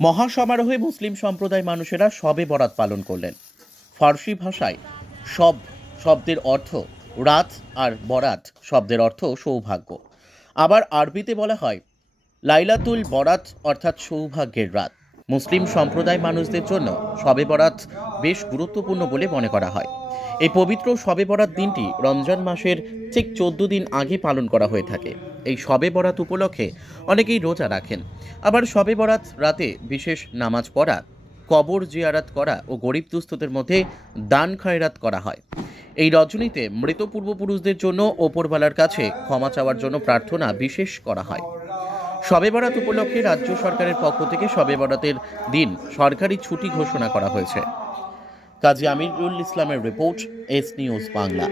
মহাসমারোহে মুসলিম সম্প্রদায় মানুষেরা শবে বরাত পালন করলেন। ফার্সি ভাষায় শব শব্দের অর্থ রাত আর বরাত শব্দের অর্থ সৌভাগ্য। আবার আরবিতে বলা হয় লাইলাতুল বরাত অর্থাৎ সৌভাগ্যের রাত। মুসলিম সম্প্রদায় মানুষদের জন্য শবে বরাত বেশ গুরুত্বপূর্ণ বলে মনে করা হয়। এই পবিত্র শবে বরাত দিনটি রমজান মাসের ঠিক 14 দিন আগে পালন করা হয়ে থাকে। এই শবে বরাত উপলক্ষে অনেকেই রোজা রাখেন। আবার শবে বরাত রাতে বিশেষ নামাজ পড়া, কবর জিয়ারাত করা ও গরিব দুস্থদের মধ্যে দান খয়রাত করা হয়। এই রজনীতে মৃত পূর্বপুরুষদের জন্য ওপরওয়ালার কাছে ক্ষমা চাওয়ার জন্য প্রার্থনা বিশেষ করা হয়। শবে বরাত উপলক্ষে রাজ্য সরকারের পক্ষ থেকে শবে বরাতের দিন সরকারি ছুটি ঘোষণা করা হয়েছে। কাজী আমিরুল ইসলামের রিপোর্ট, এস নিউজ বাংলা।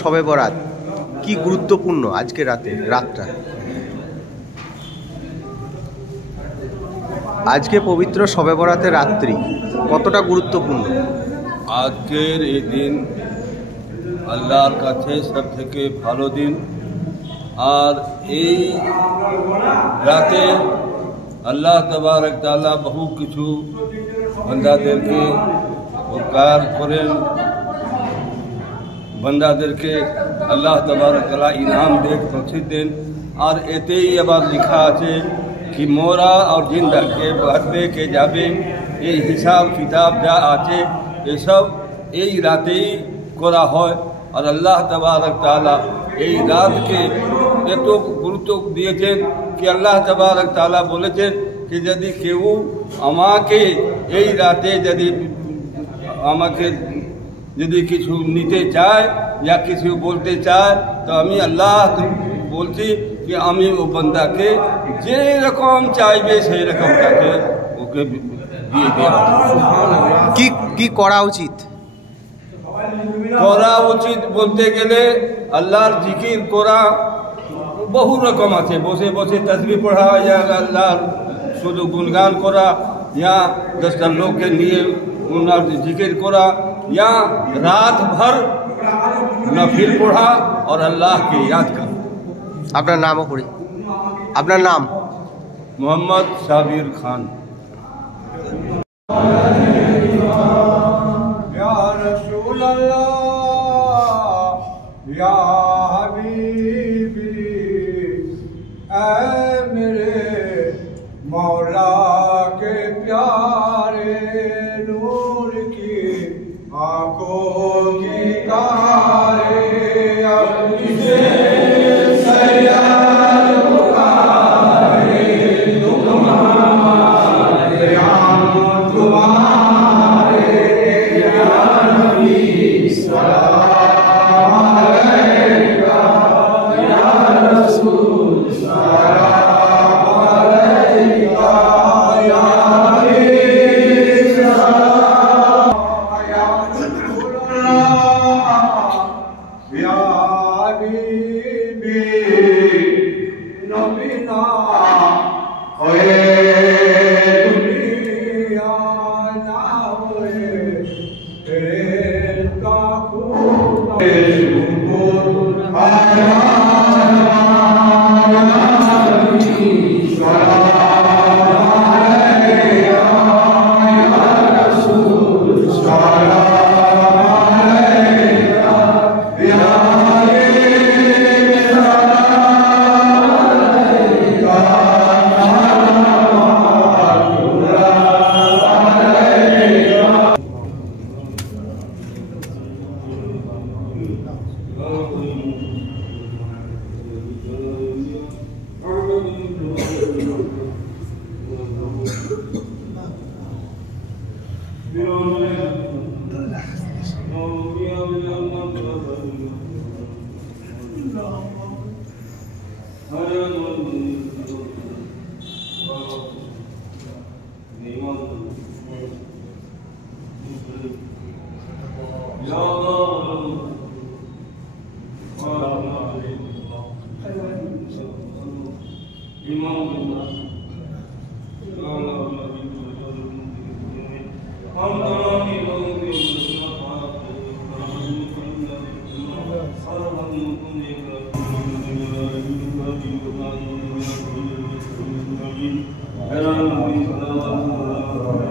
শবে বরাত কি গুরুত্বপূর্ণ আজকে রাতটা? আজকে পবিত্র শবে বরাতের রাত্রি কতটা গুরুত্বপূর্ণ? আজকের এই দিন আল্লাহর কাছে সব থেকে ভালো দিন। আর এই রাতে আল্লাহ তাবারক তাআলা বহু কিছু বান্দাদেরকে উপকার করেন, বান্দাদেরকে আল্লাহ তাবারক তাআলা ইনাম দেন। আর এতেই আবার লেখা আছে कि मोरा और जिंदा के बढ़ते के जाबे ये हिसाब किताब जा आचे ये सब यही राते ही करा হয়। और अल्लाह तबारक ताला এই রাতকে এত গুরুত্ব দিয়েছেন कि अल्लाह तबारक ताला বলেছেন कि যদি কেউ আমাকে এই রাতে যদি কিছু নিতে চায় या কিছু বলতে চায় তো আমি আল্লাহ বলছি कि আমি ও বান্দাকে যে রকম চাইবে সেই রকম তাকে ওকে দিয়ে দেওয়া। কি করা উচিত? বলতে গেলে আল্লাহর জিকির করা বহু রকম আছে। বসে বসে তাসবিহ পড়া, ইয়া আল্লাহর শুধু গুণগান করা, ইয়া 10টা লোককে নিয়ে ওনার জিকির করা, ইয়া রাত ভর নফিল পড়া और अल्लाह की याद करा। আপনার নামও করি। আপনার নাম? मोहम्मद साबिर खान। या रसूल अल्लाह या हबीबी ऐ मेरे मौला के प्यारे नूर की आंखों की तारे غير المغضوب عليهم